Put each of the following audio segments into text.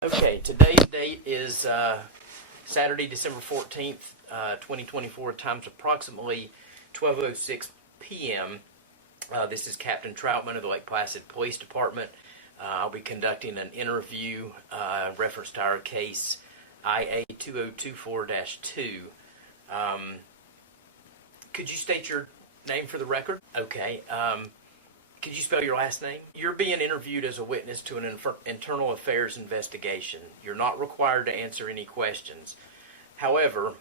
Okay, today's date is Saturday, December 14th, 2024. Time's approximately 12:06 p.m. This is Captain Troutman of the Lake Placid Police Department. I'll be conducting an interview reference to our case IA 2024-2. Could you state your name for the record? Okay. Could you spell your last name? You're being interviewed as a witness to an internal affairs investigation. You're not required to answer any questions. However,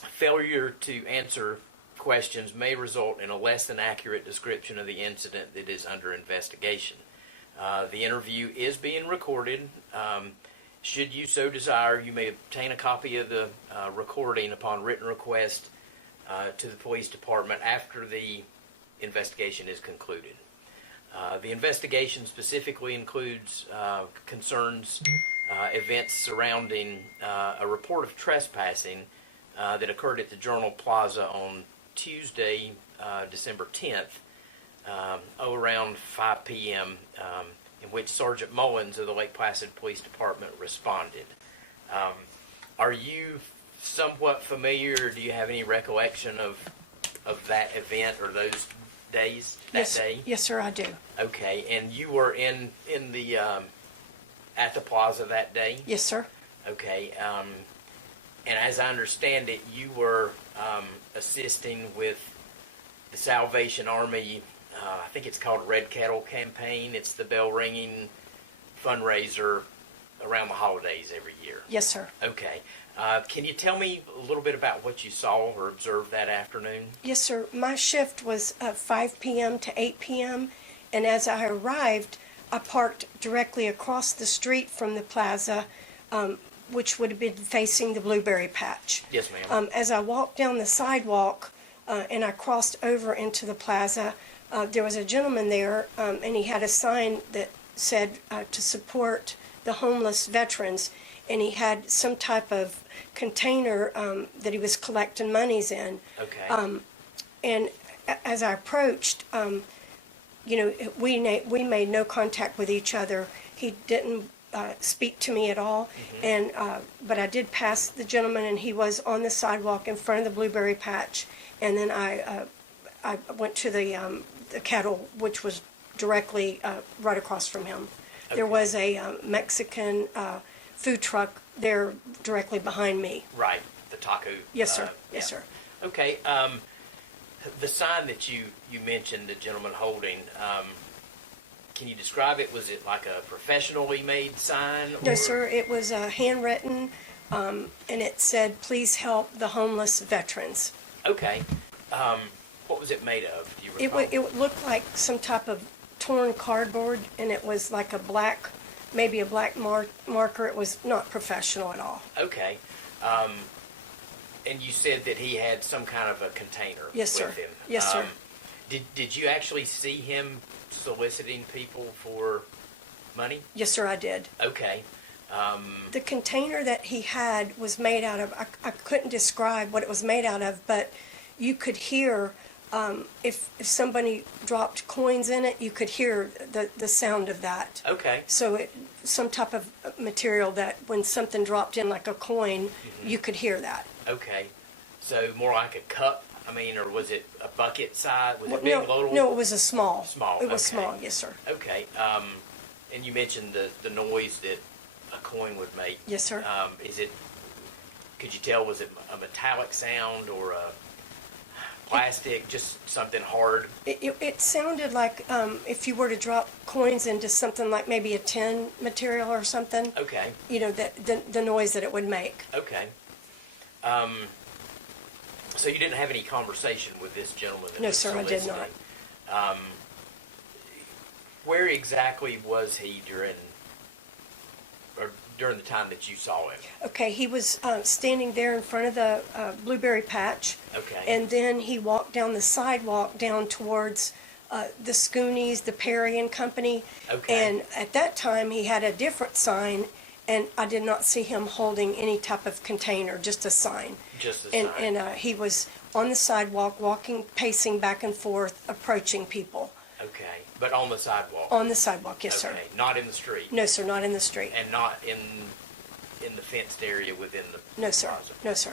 failure to answer questions may result in a less than accurate description of the incident that is under investigation. The interview is being recorded. Should you so desire, you may obtain a copy of the recording upon written request to the police department after the investigation is concluded. The investigation specifically includes concerns events surrounding a report of trespassing that occurred at the Journal Plaza on Tuesday, December 10th, around 5 p.m., in which Sergeant Mullins of the Lake Placid Police Department responded. Are you somewhat familiar, or do you have any recollection of that event or those days, day? Yes, sir, I do. Okay, and you were in the at the plaza that day? Yes, sir. Okay, and as I understand it, you were assisting with the Salvation Army. I think it's called Red Kettle Campaign. It's the bell ringing fundraiser around the holidays every year. Yes, sir. Okay. Can you tell me a little bit about what you saw or observed that afternoon? Yes, sir. My shift was 5 p.m. to 8 p.m., and as I arrived, I parked directly across the street from the plaza, which would have been facing the blueberry patch. Yes, ma'am. As I walked down the sidewalk and I crossed over into the plaza, there was a gentleman there, and he had a sign that said to support the homeless veterans, and he had some type of container that he was collecting monies in. Okay. And as I approached, we made no contact with each other. He didn't speak to me at all, and but I did pass the gentleman, and he was on the sidewalk in front of the blueberry patch, and then I went to the kettle, which was directly right across from him. Okay. There was a Mexican food truck there directly behind me. Right, the taco. Yes, sir. Yes, yeah. sir. Okay. The sign that you mentioned, the gentleman holding, can you describe it? Was it like a professionally made sign? No, sir. It was handwritten, and it said, "Please help the homeless veterans." Okay. What was it made of? Do you recall? It looked like some type of torn cardboard, and it was like a black, maybe a black marker. It was not professional at all. Okay. And you said that he had some kind of a container Yes, sir. with him. Yes, sir. Did you actually see him soliciting people for money? Yes, sir, I did. Okay. The container that he had was made out of, I couldn't describe what it was made out of, but you could hear, if somebody dropped coins in it, you could hear the sound of that. Okay. So some type of material that when something dropped in like a coin, you could hear that. Okay. So more like a cup, or was it a bucket size? Was it big, No, little? no, it was a small. Small, It was okay. small, yes, sir. Okay. And you mentioned the noise that a coin would make. Yes, sir. Could you tell, was it a metallic sound or a plastic, just something hard? It sounded like if you were to drop coins into something like maybe a tin material or something. Okay. The noise that it would make. Okay. So you didn't have any conversation with this gentleman? No, sir, I did not. Where exactly was he during the time that you saw him? Okay, he was standing there in front of the blueberry patch. Okay. And then he walked down the sidewalk down towards the Scoonies, the Perry and Company. Okay. And at that time, he had a different sign, and I did not see him holding any type of container, just a sign. Just a sign. And he was on the sidewalk, pacing back and forth, approaching people. Okay. But on the sidewalk? On the sidewalk, yes, sir. Okay, not in the street? No, sir, not in the street. And not in the fenced area within the No, sir. plaza? No, sir.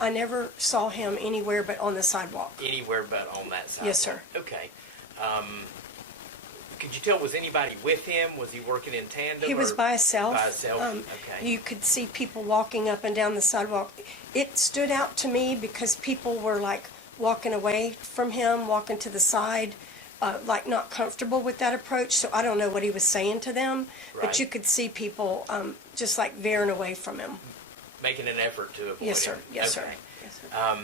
I never saw him anywhere but on the sidewalk. Anywhere but on that sidewalk? Yes, sir. Okay. Could you tell, was anybody with him? Was he working in tandem? He was by himself. By himself? Okay. You could see people walking up and down the sidewalk. It stood out to me because people were like walking away from him, walking to the side, like not comfortable with that approach. So I don't know what he was saying to them, Right. but you could see people just like veering away from him. Making an effort to avoid Yes, sir. him? Yes, Okay. sir. Yes, sir.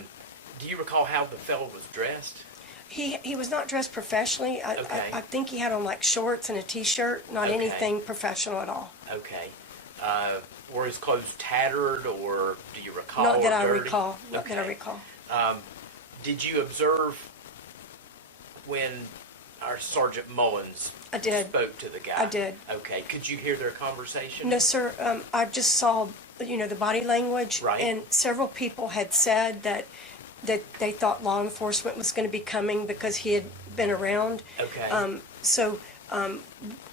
Do you recall how the fellow was dressed? He was not dressed professionally. Okay. I think he had on like shorts and a t-shirt, not Okay. anything professional at all. Okay. Were his clothes tattered, or do you recall? Not that I dirty? recall. Not that I Okay. recall. Did you observe when our Sergeant Mullins I did. spoke to the guy? I did. Okay. Could you hear their conversation? No, sir. I just saw, the body language, Right. and several people had said that they thought law enforcement was going to be coming because he had been around. Okay.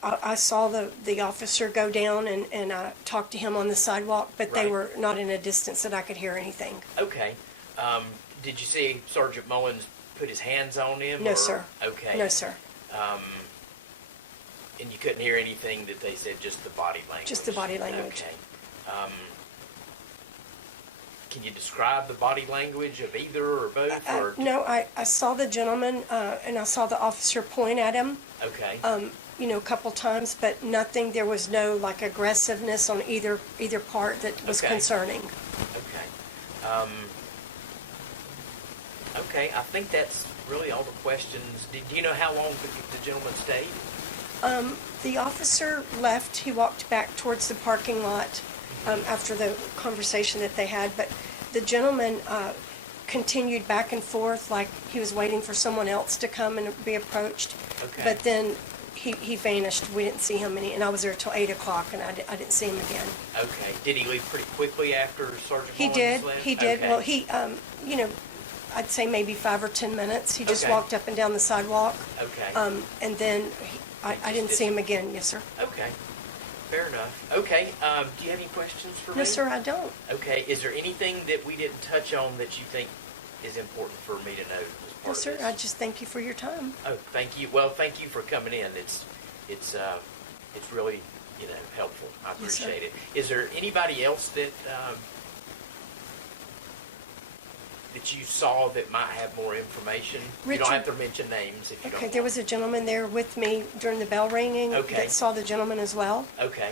I saw the officer go down and talked to him on the sidewalk, but they Right. were not in a distance that I could hear anything. Okay. Did you see Sergeant Mullins put his hands on him? No, or- sir. Okay. No, sir. And you couldn't hear anything that they said, just the body language? Just the body language. Okay. Can you describe the body language of either or both? Or No, I saw the gentleman, and I saw the officer point at him, Okay. a couple times, but nothing, there was no like aggressiveness on either part that was Okay. concerning. Okay. Okay, I think that's really all the questions. Do you know how long the gentleman stayed? The officer left, he walked back towards the parking lot after the conversation that they had, but the gentleman continued back and forth like he was waiting for someone else to come and be approached. Okay. But then he vanished. We didn't see him and I was there till 8 o'clock and I didn't see him again. Okay. Did he leave pretty quickly after Sergeant He Mullins did, left? he did. Okay. Well, he, I'd say maybe 5 or 10 minutes. He just Okay. walked up and down the sidewalk. Okay. And then I didn't see him again. Yes, sir. Okay. Fair enough. Okay. Do you have any questions for me? No, sir, I don't. Okay. Is there anything that we didn't touch on that you think is important for me to know as part No, of sir, this? I just thank you for your time. Oh, thank you. Well, thank you for coming in. It's really, helpful. I Yes, sir. appreciate it. Is there anybody else that that you saw that might have more information? You Richard. don't have to mention names if you Okay, don't. there was a gentleman there with me during the bell ringing Okay. that saw the gentleman as well. Okay.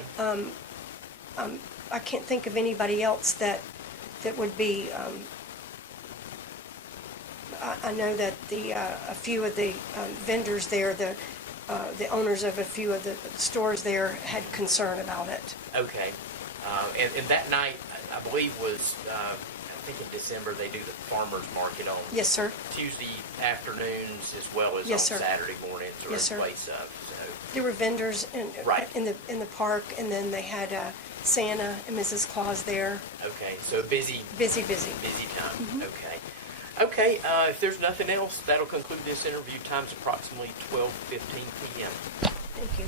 I can't think of anybody else that would be. I know that a few of the vendors there, the owners of a few of the stores there had concern about it. Okay. And that night, I believe was, I think in December, they do the farmer's market on Yes, sir. Tuesday afternoons as well as Yes, on sir. Saturday mornings or Yes, in sir. place of. So, There were vendors Right. in the park, and then they had Santa and Mrs. Claus there. okay. So busy Busy. time. Mm-hmm. Okay. Okay, if there's nothing else, that'll conclude this interview. Time's approximately 12:15 p.m. Thank you.